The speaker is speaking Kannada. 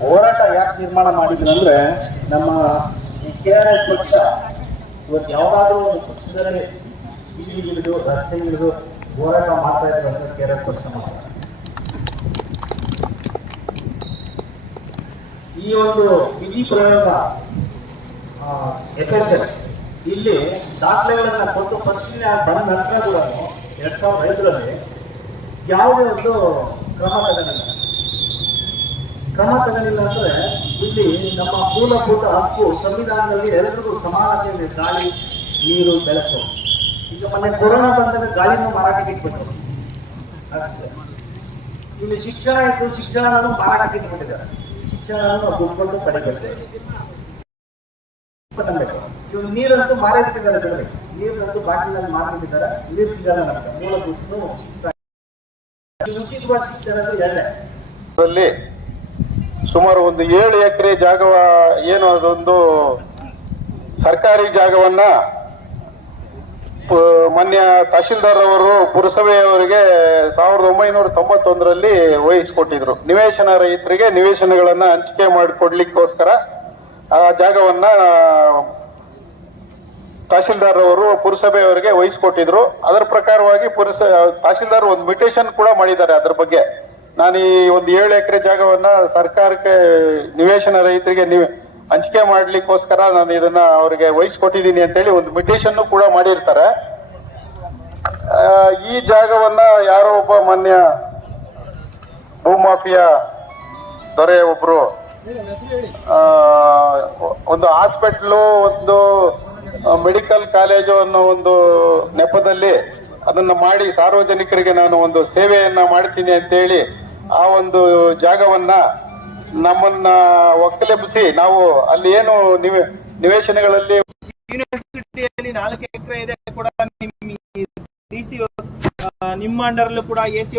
ಹೋರಾಟ ಯಾಕೆ ನಿರ್ಮಾಣ ಮಾಡಿದ್ರು ಅಂದ್ರೆ, ನಮ್ಮ KRS ಪಕ್ಷ ಇವತ್ತು ಯಾವಾಗಾದ್ರೂ ಒಂದು ಪಕ್ಷದಲ್ಲಿ ಬೀದಿಗಿಳಿದು ರಸ್ತೆಗಿಳಿದು ಹೋರಾಟ ಮಾಡ್ತಾ ಇದ್ದಾರೆ ಅಂದ್ರೆ KRS ಪಕ್ಷ ಮಾತ್ರ. ಈ ಒಂದು ವಿಧಿ ಪ್ರಯೋಗ FSS ಇಲ್ಲಿ ದಾಖಲೆಗಳನ್ನ ಕೊಟ್ಟು ಪರಿಶೀಲನೆ ಬಂದ ನಂತರ ಕೂಡ 2005ರಲ್ಲಿ ಯಾವುದೇ ಒಂದು ಕ್ರಮ ತಗಲಿಲ್ಲ ಅಂದ್ರೆ ಇಲ್ಲಿ ನಮ್ಮ ಮೂಲಭೂತ ಹಕ್ಕು ಸಂವಿಧಾನದಲ್ಲಿ ಎಲ್ಲರಿಗೂ ಸಮಾನತೆ ಇದೆ. ಗಾಳಿ, ನೀರು, ಬೆಳಕು. ಈಗ ಮೊನ್ನೆ ಕೊರೋನಾ ಬಂದಾಗ ಗಾಳಿನೂ ಮಾರಾಟಕ್ಕೆ ಇಟ್ಬಿಟ್ಟು ಇಲ್ಲಿ ಶಿಕ್ಷಣ ಇತ್ತು, ಶಿಕ್ಷಣವನ್ನು ಮಾರಾಟಕ್ಕೆ ಇಟ್ಬಿಟ್ಟಿದ್ದಾರೆ. ಶಿಕ್ಷಣವನ್ನು ದುಡ್ಕೊಂಡು ಪಡಿಬೇಕು. ಇವರು ನೀರಂತೂ ಮಾರಾಟಿದ್ದಾರೆ, ಬೆಳಗ್ಗೆ ನೀರಿನಂತೂ ಬಾಟಲಿನಲ್ಲಿ ಮಾರಾಟಿದ್ದಾರೆ. ನೀರು ಸಿಗಲ್ಲ ನಮಗೆ, ಮೂಲಭೂತ ಉಚಿತವಾದ ಶಿಕ್ಷಣದಲ್ಲಿ ಸುಮಾರು ಒಂದು 7 ಎಕರೆ ಜಾಗ, ಏನು ಅದೊಂದು ಸರ್ಕಾರಿ ಜಾಗವನ್ನ ಮಾನ್ಯ ತಹಶೀಲ್ದಾರ್ ಅವರು ಪುರಸಭೆಯವರಿಗೆ 1991ರಲ್ಲಿ ವಹಿಸಿಕೊಟ್ಟಿದ್ರು. ನಿವೇಶನ ರಹಿತರಿಗೆ ನಿವೇಶನಗಳನ್ನ ಹಂಚಿಕೆ ಮಾಡಿಕೊಡ್ಲಿಕ್ಕೋಸ್ಕರ ಆ ಜಾಗವನ್ನ ತಹಶೀಲ್ದಾರ್ ಅವರು ಪುರಸಭೆಯವರಿಗೆ ವಹಿಸಿಕೊಟ್ಟಿದ್ರು. ಅದರ ಪ್ರಕಾರವಾಗಿ ತಹಶೀಲ್ದಾರ್ ಒಂದು ಮಿಟೇಷನ್ ಕೂಡ ಮಾಡಿದ್ದಾರೆ. ಅದರ ಬಗ್ಗೆ ನಾನು ಈ ಒಂದು 7 ಎಕರೆ ಜಾಗವನ್ನ ಸರ್ಕಾರಕ್ಕೆ ನಿವೇಶನ ರಹಿತರಿಗೆ ಹಂಚಿಕೆ ಮಾಡ್ಲಿಕ್ಕೋಸ್ಕರ ನಾನು ಇದನ್ನ ಅವರಿಗೆ ವಹಿಸ್ಕೊಟ್ಟಿದ್ದೀನಿ ಅಂತೇಳಿ ಒಂದು ಮಿಟೇಷನ್ ಕೂಡ ಮಾಡಿರ್ತಾರೆ. ಈ ಜಾಗವನ್ನ ಯಾರೋ ಒಬ್ಬ ಮಾನ್ಯ ಭೂಮಾಫಿಯಾ ದೊರೆ ಒಬ್ರು ಒಂದು ಹಾಸ್ಪಿಟ್ಲು, ಒಂದು ಮೆಡಿಕಲ್ ಕಾಲೇಜು ಅನ್ನೋ ಒಂದು ನೆಪದಲ್ಲಿ ಅದನ್ನ ಮಾಡಿ ಸಾರ್ವಜನಿಕರಿಗೆ ನಾನು ಒಂದು ಸೇವೆಯನ್ನ ಮಾಡ್ತೀನಿ ಅಂತೇಳಿ ಆ ಒಂದು ಜಾಗವನ್ನ ನಮ್ಮನ್ನ ಒಕ್ಕಲೆಬ್ಬಿಸಿ ನಾವು ಅಲ್ಲಿ ಏನು ನಿವೇಶನಗಳಲ್ಲಿ ಯೂನಿವರ್ಸಿಟಿಯಲ್ಲಿ 4 ಎಕರೆ ಇದೆ ಕೂಡ ನಿಮ್ಮ ಅಂಡರ್ಲ್ಲೂ ಕೂಡ AC